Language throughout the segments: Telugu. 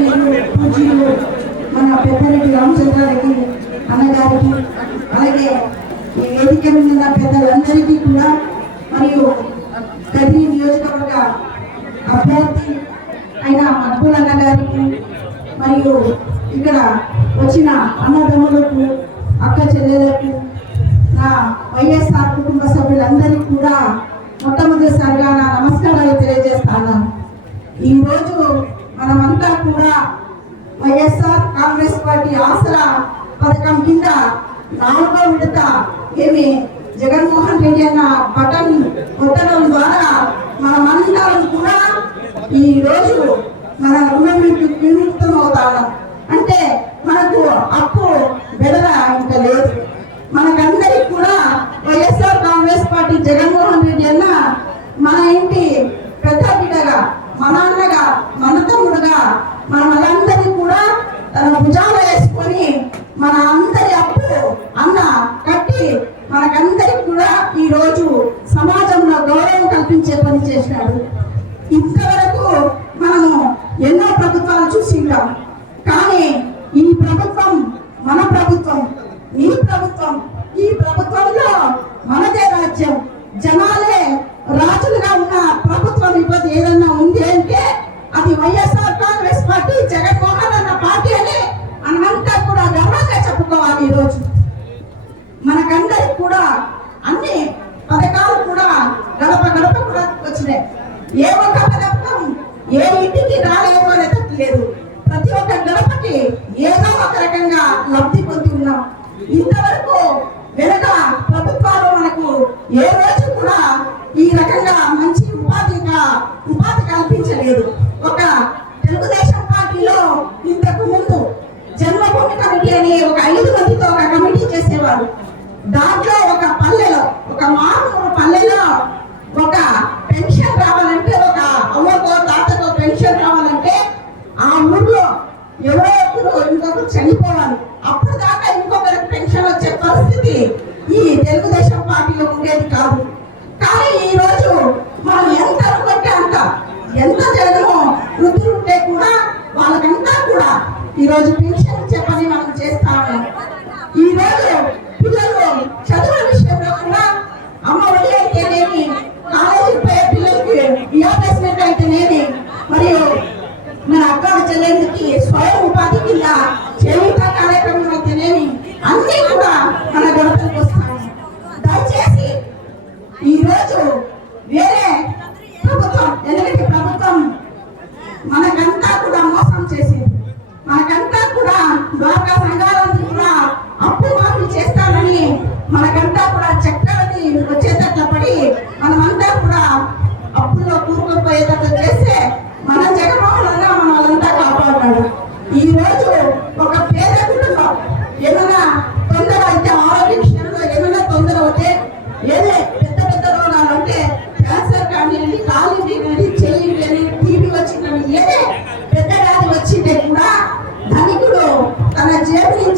గౌరవనీయులు పూజీలు మన పెద్దరెడ్డి రామచంద్రారెడ్డి అన్నగారికి అలాగే ఈ వేదిక మీద పెద్దలందరికీ కూడా మరియు కదిరి నియోజకవర్గ అభ్యర్థి అయిన మక్బుల్ అన్నగారికి మరియు ఇక్కడ వచ్చిన అన్నదమ్ములకు అక్క చెల్లెలకు నా వైఎస్ఆర్ కుటుంబ సభ్యులందరికీ కూడా మొట్టమొదటిసారిగా నా నమస్కారాలు తెలియజేస్తాను ఈరోజు మనమంతా కూడా వైఎస్ఆర్ కాంగ్రెస్ పార్టీ ఆసరా పథకం కింద నాలుగో విడత ఏమి జగన్మోహన్ రెడ్డి అన్న బటన్ కొట్టడం ద్వారా మనమందరం కూడా ఈ రోజు మన రుణ నుంచి విముక్తం అవుతాము అంటే మనకు అప్పు బెదర ఇంకా లేదు మనకందరికి కూడా వైఎస్ఆర్ కాంగ్రెస్ పార్టీ జగన్మోహన్ రెడ్డి అన్న మన ఇంటి పెద్ద బిడ్డగా మన అన్నగా మన తమ్ముడుగా మన మనందరినీ కూడా తన భుజాలు వేసుకొని మన అందరి అప్పు అన్న కట్టి మనకందరికి కూడా ఈ రోజు సమాజంలో గౌరవం కల్పించే పని చేసినాడు ఇంతవరకు మనము ఎన్నో ప్రభుత్వాలు చూసి ఉంటాం కానీ ఈ ప్రభుత్వం మన ప్రభుత్వం ఈ ప్రభుత్వం ఈ ప్రభుత్వంలో మనదే రాజ్యం. జనాలే రాజులుగా ఉన్న ప్రభుత్వం ఇబ్బంది ఏదన్నా ఉంది అంటే అది వైఎస్ఆర్ కాంగ్రెస్ పార్టీ జగన్మోహన్ అన్న పార్టీ అని మనమంతా కూడా గర్వంగా చెప్పుకోవాలి ఈరోజు. మనకందరికి కూడా అన్ని పథకాలు కూడా గడప గడప కూడా వచ్చినాయి. ఏ ఒక్క లబ్ధి పొంది ఉన్నాం. ఇంతవరకు వెనక ప్రభుత్వాలు మనకు ఏ రోజు కూడా ఈ రకంగా మంచి ఉపాధిగా ఉపాధి కల్పించలేదు. ఒక తెలుగుదేశం పార్టీలో ఇంతకు ముందు జన్మభూమి కమిటీ అని ఒక ఐదు మందితో ఒక కమిటీ చేసేవారు. దాంట్లో ఒక పల్లెలో ఒక మామూలు పల్లెలో ఒక పెన్షన్ రావాలంటే ఒక అవ్వకో తాతకో పెన్షన్ రావాలంటే ఆ ఊర్లో ఎవరో ఒకరు ఇంకొకరు చనిపోవాలి. ఉపాధి కింద కార్యక్రమం అయితేనేమి అన్ని కూడా మన గడపలకు వస్తాయి. దయచేసి ఈ రోజు వేరే ప్రభుత్వం ఎందుకంటే ప్రభుత్వం మనకంతా కూడా మోసం చేసింది. మనకంతా కూడా ద్వారకా సంఘాలు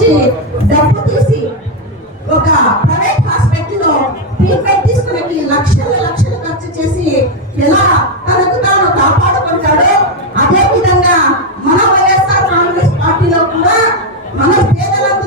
నుంచి డబ్బు తీసి ఒక ప్రైవేట్ హాస్పిటల్లో ట్రీట్మెంట్ తీసుకునే లక్షల లక్షలు ఖర్చు చేసి ఎలా తనకు తాను కాపాడుకుంటాడో అదే విధంగా మన వైఎస్ఆర్ కాంగ్రెస్ పార్టీలో కూడా మన పేదలకు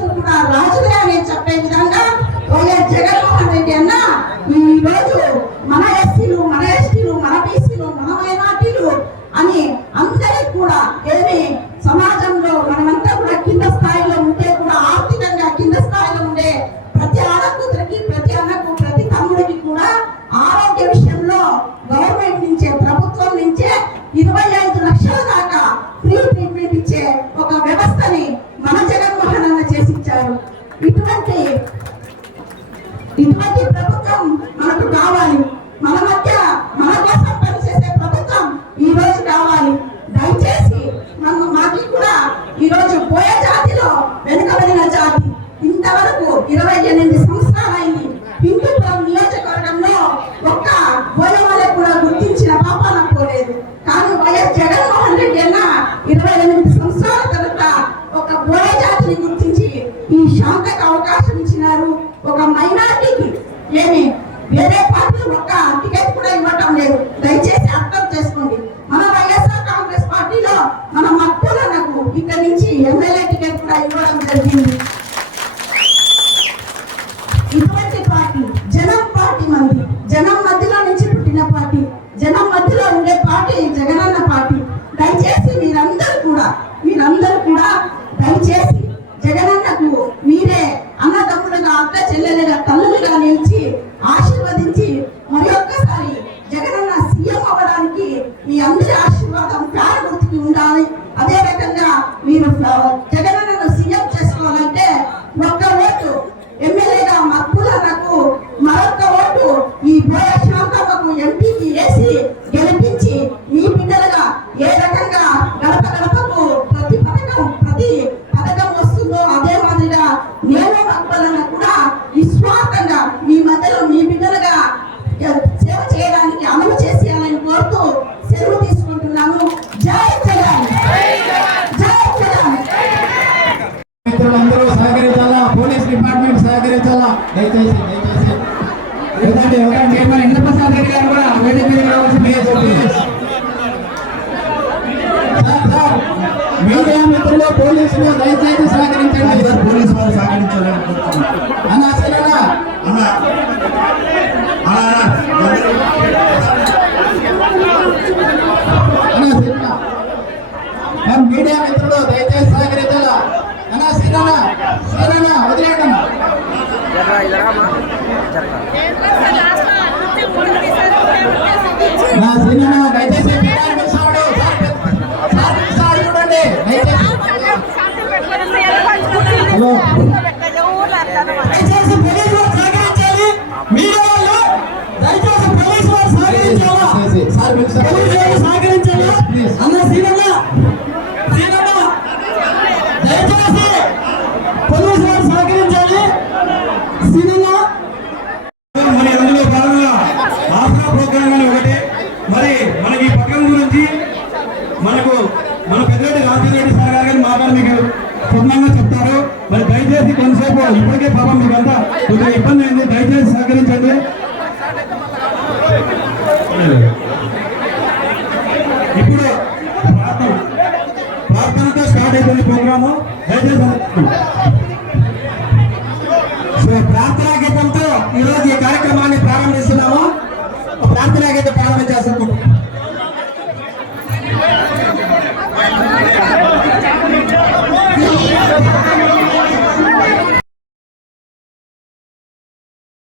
చేసి ఇటువంటి ఇటువంటి ప్రభుత్వం మనకు కావాలి. మన మధ్య మన కోసం పనిచేసే ప్రభుత్వం ఈ రోజు కావాలి. దయచేసి మనం మాకి కూడా ఈ ప్రజలకు అవకాశం ఇచ్చినారు. ఒక మైనార్టీకి ఏమి వేరే పార్టీ ఒక్క టికెట్ కూడా ఇవ్వటం లేదు. దయచేసి అర్థం చేసుకోండి. మన వైఎస్ఆర్ కాంగ్రెస్ పార్టీలో మన మక్కువలకు ఇక్కడ నుంచి ఎమ్మెల్యే టికెట్ కూడా ఇవ్వడం జరిగింది. అక్క చెల్లెలైన తల్లులు కానీ నెరవేర్చాలా దయచేసి దయచేసి. ఎందుకంటే చైర్మన్ ఇంద్రప్రసాద్ రెడ్డి గారు కూడా వేదిక మీద మీడియా మిత్రులు పోలీసులు దయచేసి సహకరించండి. పోలీసు వారు సహకరించాలని అన్న సరేనా అన్న. మీడియా మిత్రులు దయచేసి సహకరించాలా? అన్నా సరేనా జర్రా ఇదరామా జర్రా నా ఇప్పటికే పాపం మీకంతా కొద్దిగా ఇబ్బంది అయింది. దయచేసి సహకరించండి. ఇప్పుడు ప్రార్థన. ప్రార్థనతో స్టార్ట్ అయిపోయింది ప్రోగ్రాము. దయచేసి సో ప్రార్థనా గీతంతో ఈరోజు ఈ